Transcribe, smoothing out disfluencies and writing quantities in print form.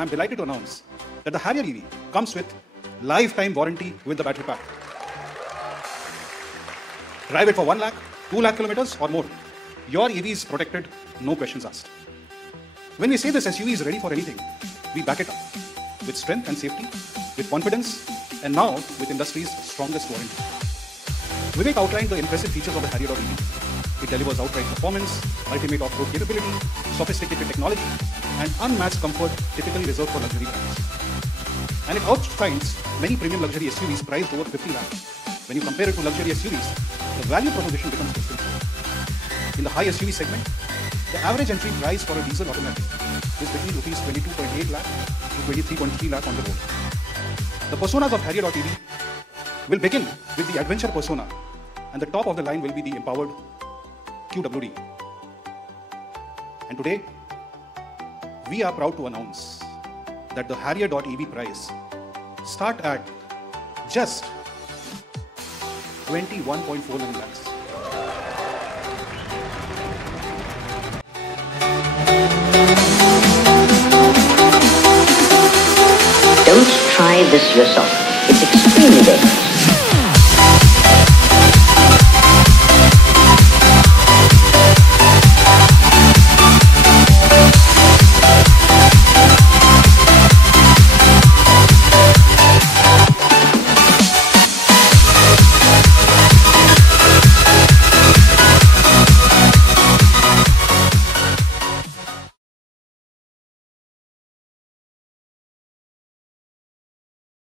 I'm delighted to announce that the Harrier EV comes with lifetime warranty with the battery pack. Drive it for 1 lakh, 2 lakh kilometers or more. Your EV is protected, no questions asked. When we say this SUV is ready for anything, we back it up with strength and safety, with confidence, and now with industry's strongest warranty. Vivek outlined the impressive features of the Harrier EV. It delivers outright performance, ultimate off-road capability, sophisticated technology, and unmatched comfort typically reserved for luxury brands. And it outshines many premium luxury SUVs priced over 50 lakh. When you compare it to luxury SUVs, the value proposition becomes distinct. In the high SUV segment, the average entry price for a diesel automatic is between rupees 22.8 lakh to 23.3 lakh on the road. The personas of Harrier.ev will begin with the adventure persona, and the top of the line will be the empowered QWD. And today, we are proud to announce that the Harrier.ev price start at just 21.49 lakhs. Don't try this yourself. It's extremely dangerous.